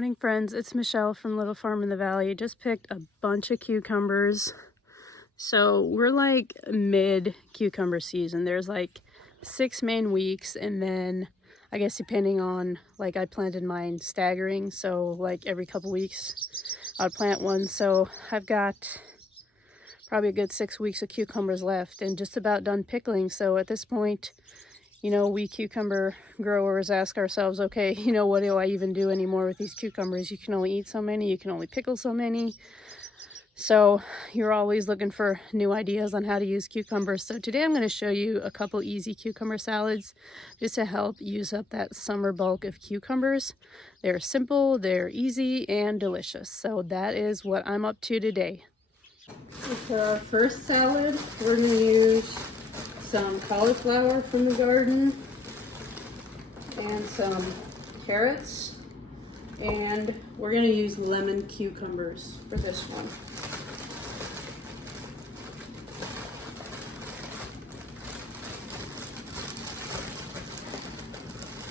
Morning friends, it's Michelle from Little Farm in the Valley. Just picked a bunch of cucumbers. So we're like mid cucumber season. There's like 6 main weeks, and then I guess depending on, like, I planted mine staggering, so like every couple weeks I'd plant one. So I've got probably a good 6 weeks of cucumbers left and just about done pickling. So at this point, you know, we cucumber growers ask ourselves, okay, you know, what do I even do anymore with these cucumbers? You can only eat so many, you can only pickle so many. So you're always looking for new ideas on how to use cucumbers. So today I'm going to show you a couple easy cucumber salads just to help use up that summer bulk of cucumbers. They're simple, they're easy, and delicious. So that is what I'm up to today. For our first salad, we're going to use some cauliflower from the garden and some carrots, and we're going to use lemon cucumbers for this one.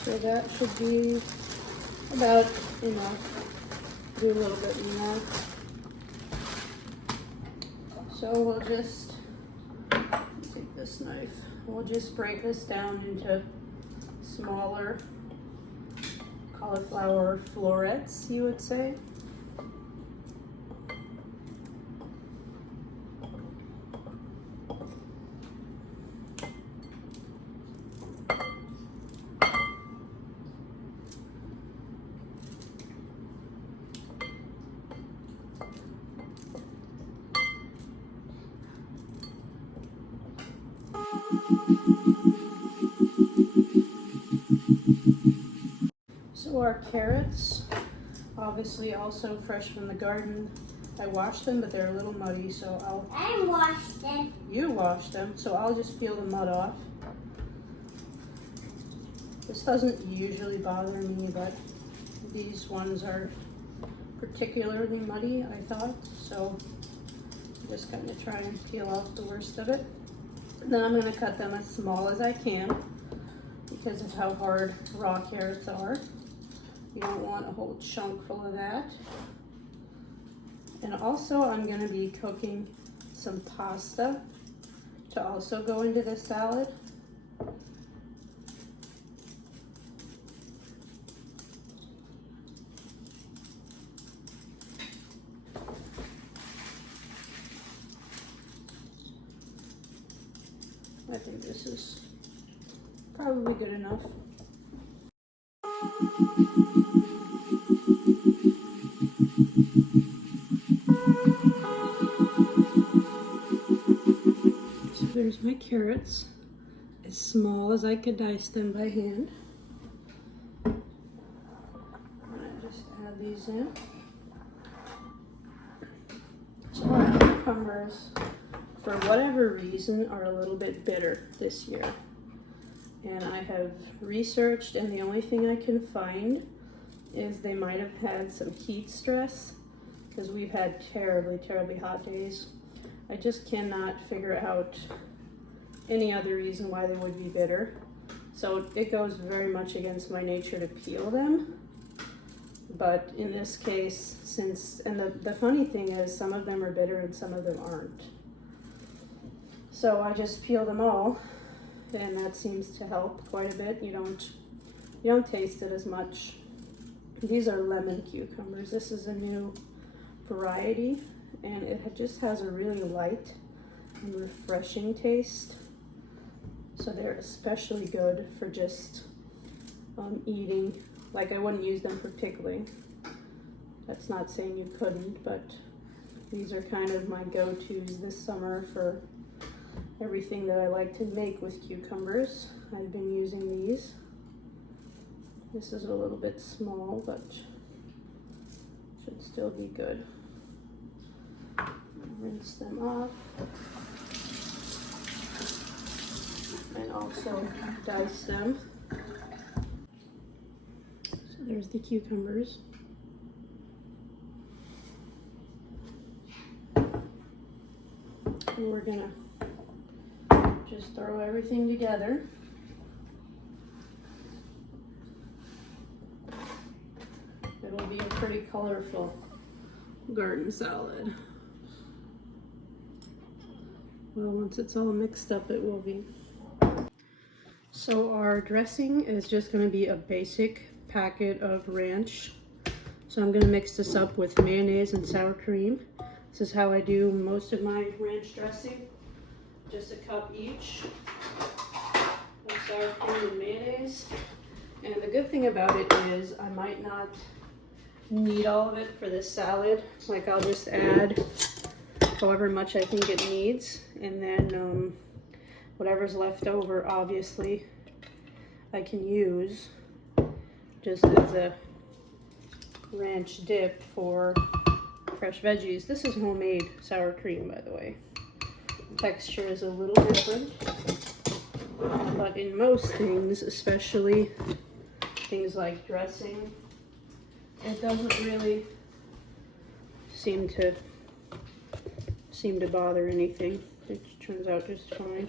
So that should be about enough. Do a little bit more. So we'll just take this knife. We'll just break this down into smaller cauliflower florets, you would say. So our carrots, obviously also fresh from the garden. I washed them, but they're a little muddy, so I washed them. You washed them, so I'll just peel the mud off. This doesn't usually bother me, but these ones are particularly muddy, I thought, so I'm just going to try and peel off the worst of it. Then I'm going to cut them as small as I can because of how hard raw carrots are. You don't want a whole chunk full of that. And also I'm going to be cooking some pasta to also go into this salad. I think this is probably good enough. So there's my carrots, as small as I could dice them by hand. I'm gonna just add these in. So our cucumbers, for whatever reason, are a little bit bitter this year. And I have researched, and the only thing I can find is they might have had some heat stress because we've had terribly hot days. I just cannot figure out any other reason why they would be bitter. So it goes very much against my nature to peel them. But in this case, and the funny thing is some of them are bitter and some of them aren't. So I just peel them all, and that seems to help quite a bit. You don't taste it as much. These are lemon cucumbers. This is a new variety, and it just has a really light and refreshing taste. So they're especially good for just eating. Like, I wouldn't use them for pickling. That's not saying you couldn't, but these are kind of my go-tos this summer for everything that I like to make with cucumbers. I've been using these. This is a little bit small, but should still be good. Rinse them off. And also dice them. So there's the cucumbers. And we're gonna just throw everything together. It'll be a pretty colorful garden salad. Well, once it's all mixed up, it will be. So our dressing is just going to be a basic packet of ranch. So I'm going to mix this up with mayonnaise and sour cream. This is how I do most of my ranch dressing. Just a cup each of sour cream and mayonnaise. And the good thing about it is I might not need all of it for this salad. Like, I'll just add however much I think it needs, and then whatever's left over, obviously, I can use just as a ranch dip for fresh veggies. This is homemade sour cream, by the way. The texture is a little different, but in most things, especially things like dressing, it doesn't really seem to bother anything. It turns out just fine.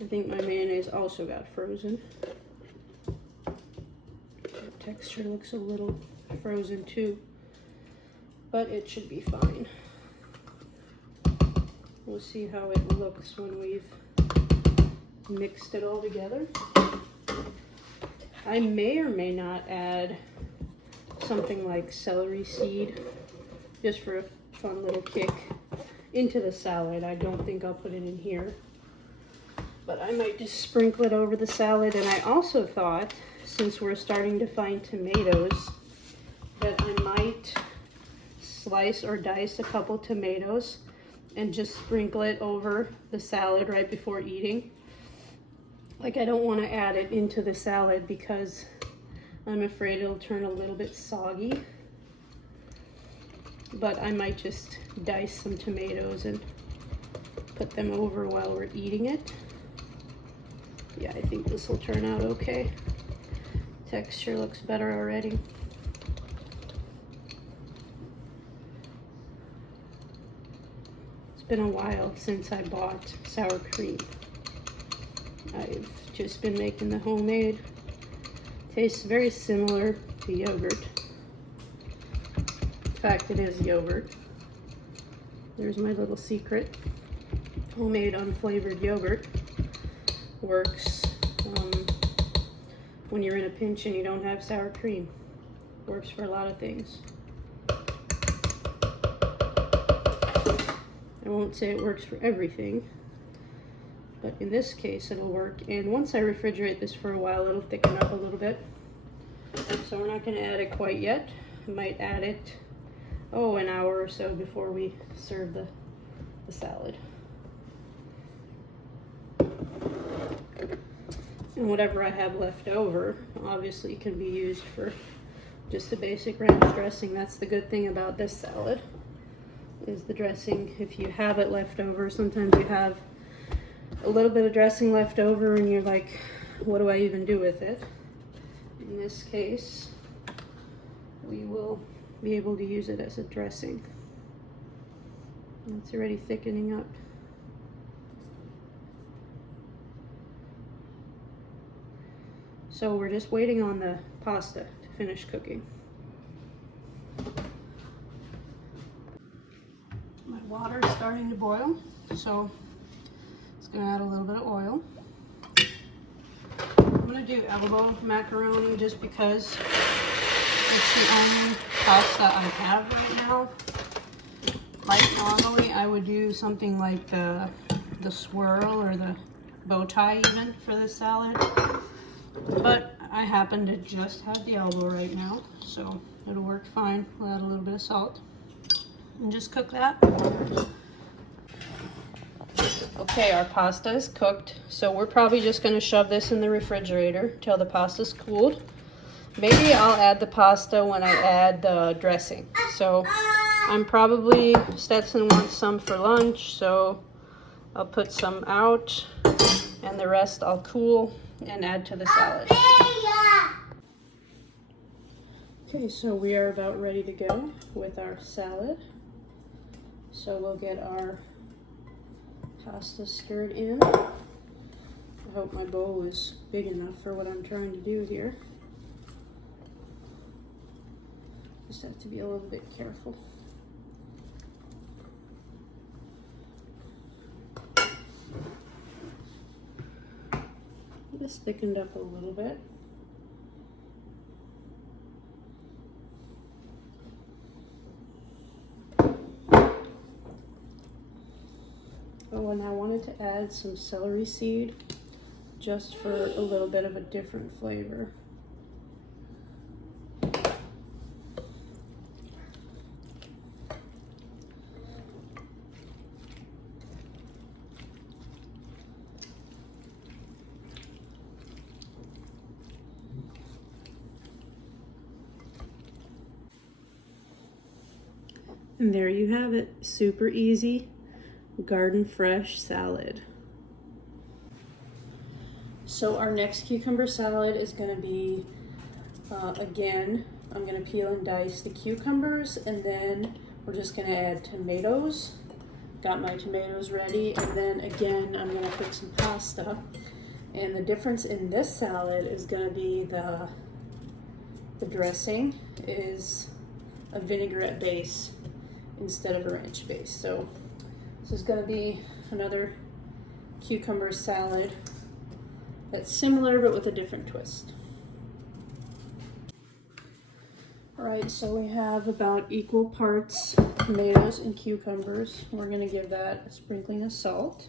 I think my mayonnaise also got frozen. The texture looks a little frozen too, but it should be fine. We'll see how it looks when we've mixed it all together. I may or may not add something like celery seed, just for a fun little kick, into the salad. I don't think I'll put it in here, but I might just sprinkle it over the salad. And I also thought, since we're starting to find tomatoes, that I might slice or dice a couple tomatoes and just sprinkle it over the salad right before eating. Like, I don't want to add it into the salad because I'm afraid it'll turn a little bit soggy. But I might just dice some tomatoes and put them over while we're eating it. Yeah, I think this will turn out okay. Texture looks better already. It's been a while since I bought sour cream. I've just been making the homemade. Tastes very similar to yogurt. In fact, it is yogurt. There's my little secret. Homemade unflavored yogurt works when you're in a pinch and you don't have sour cream. Works for a lot of things. I won't say it works for everything, but in this case it'll work. And once I refrigerate this for a while, it'll thicken up a little bit. So we're not going to add it quite yet. I might add it an hour or so before we serve the salad. And whatever I have left over obviously can be used for just a basic ranch dressing. That's the good thing about this salad, is the dressing. If you have it left over, sometimes you have a little bit of dressing left over and you're like, what do I even do with it? In this case, we will be able to use it as a dressing. It's already thickening up. So we're just waiting on the pasta to finish cooking. My water is starting to boil, so it's going to add a little bit of oil. I'm going to do elbow macaroni just because it's the only pasta I have right now. Like, normally I would do something like the swirl or the bow tie even for this salad, but I happen to just have the elbow right now, so it'll work fine. We'll add a little bit of salt and just cook that. Okay, our pasta is cooked, so we're probably just going to shove this in the refrigerator till the pasta's cooled. Maybe I'll add the pasta when I add the dressing. So I'm probably, Stetson wants some for lunch, so I'll put some out, and the rest I'll cool and add to the salad. Okay, so we are about ready to go with our salad. So we'll get our pasta stirred in. I hope my bowl is big enough for what I'm trying to do here. Just have to be a little bit careful. Just thickened up a little bit. Oh, and I wanted to add some celery seed just for a little bit of a different flavor. And there you have it, super easy garden fresh salad. So our next cucumber salad is going to be, again, I'm going to peel and dice the cucumbers, and then we're just going to add tomatoes. Got my tomatoes ready, and then again I'm going to cook some pasta. And the difference in this salad is going to be the dressing is a vinaigrette base instead of a ranch base. So this is going to be another cucumber salad that's similar but with a different twist. All right, so we have about equal parts tomatoes and cucumbers. We're going to give that a sprinkling of salt.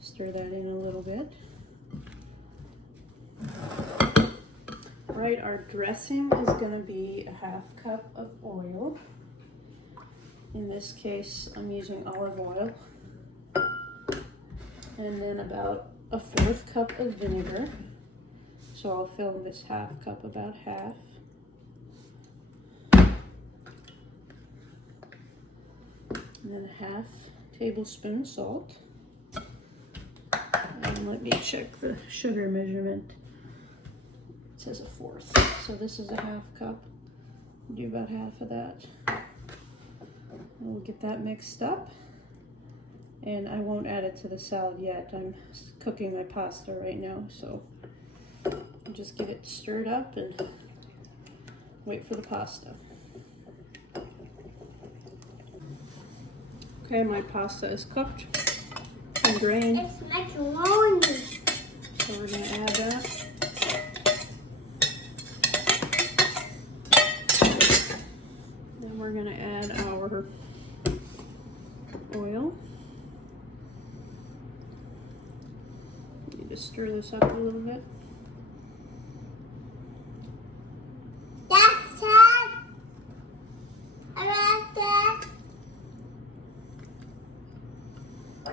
Stir that in a little bit. All right, our dressing is going to be a 1/2 cup of oil. In this case, I'm using olive oil. And then about a 1/4 cup of vinegar. So I'll fill this 1/2 cup about half. And then a 1/2 tablespoon of salt. And let me check the sugar measurement. It says a 1/4. So this is a 1/2 cup. Do about half of that. And we'll get that mixed up. And I won't add it to the salad yet. I'm cooking my pasta right now, so I'll just get it stirred up and wait for the pasta. Okay, my pasta is cooked and drained. It's macaroni. So we're going to add that. Then we're going to add our oil. Need to stir this up a little bit. That's it. I like that.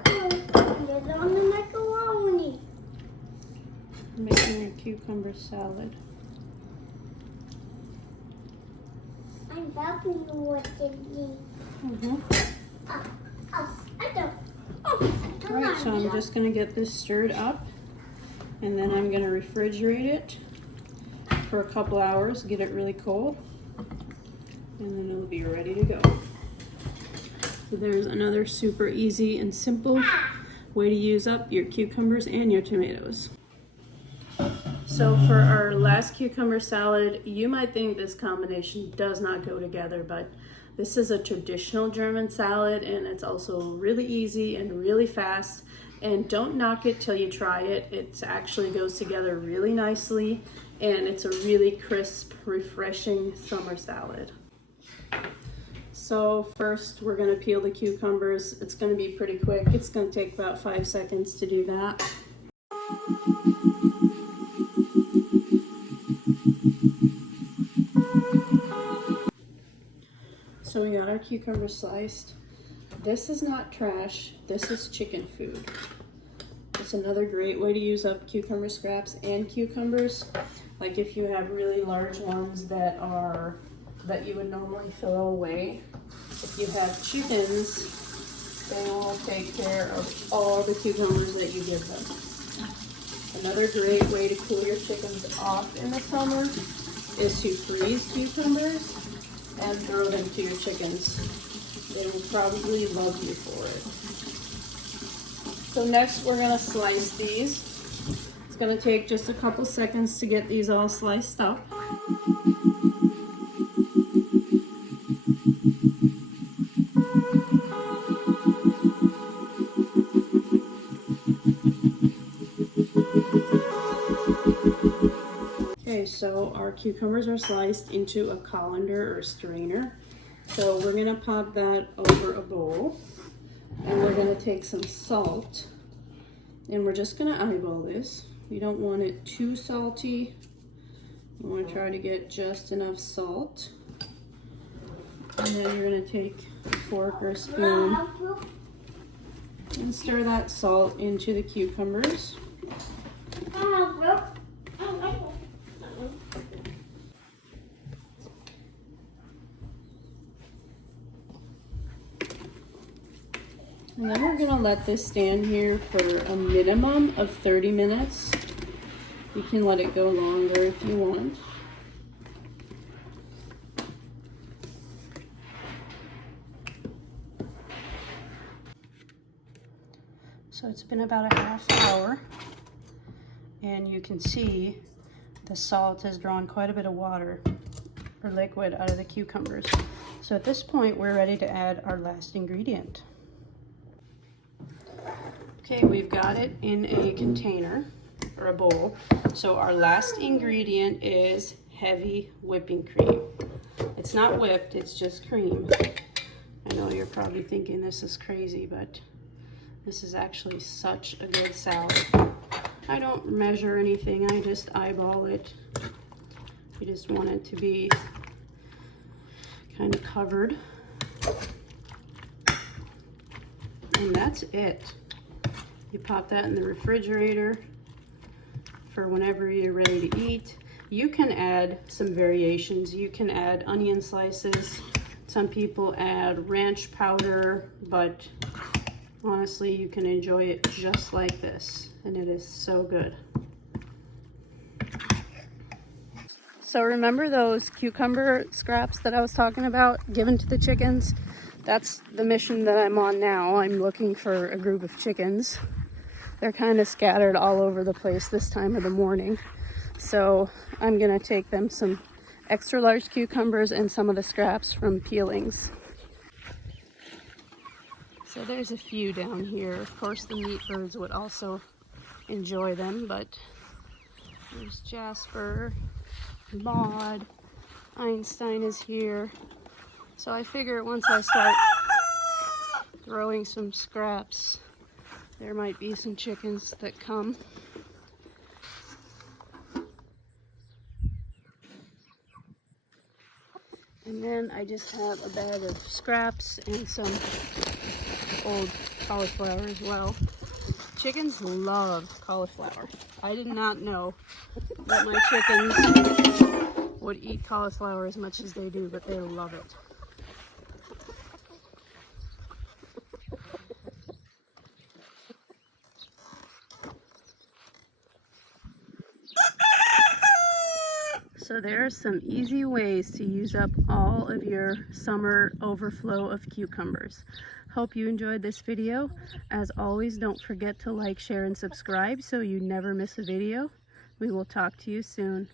There's on the macaroni. I'm making a cucumber salad. I'm helping you with it. I don't. Alright, so I'm just going to get this stirred up, and then I'm going to refrigerate it for a couple hours, get it really cold, and then it'll be ready to go. So there's another super easy and simple way to use up your cucumbers and your tomatoes. So for our last cucumber salad, you might think this combination does not go together, but this is a traditional German salad, and it's also really easy and really fast. And don't knock it till you try it. It actually goes together really nicely, and it's a really crisp, refreshing summer salad. So first we're going to peel the cucumbers. It's going to be pretty quick. It's going to take about 5 seconds to do that. So we got our cucumber sliced. This is not trash, this is chicken food. It's another great way to use up cucumber scraps and cucumbers. Like if you have really large ones that you would normally throw away. If you have chickens, they will take care of all the cucumbers that you give them. Another great way to cool your chickens off in the summer is to freeze cucumbers and throw them to your chickens. They will probably love you for it. So next we're going to slice these. It's going to take just a couple seconds to get these all sliced up. Okay, so our cucumbers are sliced into a colander or strainer. So we're gonna pop that over a bowl, and we're gonna take some salt, and we're just gonna eyeball this. We don't want it too salty. You wanna try to get just enough salt. And then you're gonna take a fork or a spoon and stir that salt into the cucumbers. And then we're gonna let this stand here for a minimum of 30 minutes. You can let it go longer if you want. So it's been about a half hour, and you can see the salt has drawn quite a bit of water or liquid out of the cucumbers. So at this point, we're ready to add our last ingredient. Okay, we've got it in a container or a bowl. So our last ingredient is heavy whipping cream. It's not whipped, it's just cream. I know you're probably thinking this is crazy, but this is actually such a good salad. I don't measure anything, I just eyeball it. You just want it to be kind of covered. And that's it. You pop that in the refrigerator for whenever you're ready to eat. You can add some variations. You can add onion slices. Some people add ranch powder, but honestly, you can enjoy it just like this, and it is so good. So remember those cucumber scraps that I was talking about given to the chickens? That's the mission that I'm on now. I'm looking for a group of chickens. They're kind of scattered all over the place this time of the morning. So I'm gonna take them some extra large cucumbers and some of the scraps from peelings. So there's a few down here. Of course, the meat birds would also enjoy them, but there's Jasper, Maud, Einstein is here. So I figure once I start throwing some scraps, there might be some chickens that come. And then I just have a bag of scraps and some old cauliflower as well. Chickens love cauliflower. I did not know that my chickens would eat cauliflower as much as they do, but they love it. So there are some easy ways to use up all of your summer overflow of cucumbers. Hope you enjoyed this video. As always, don't forget to like, share, and subscribe so you never miss a video. We will talk to you soon.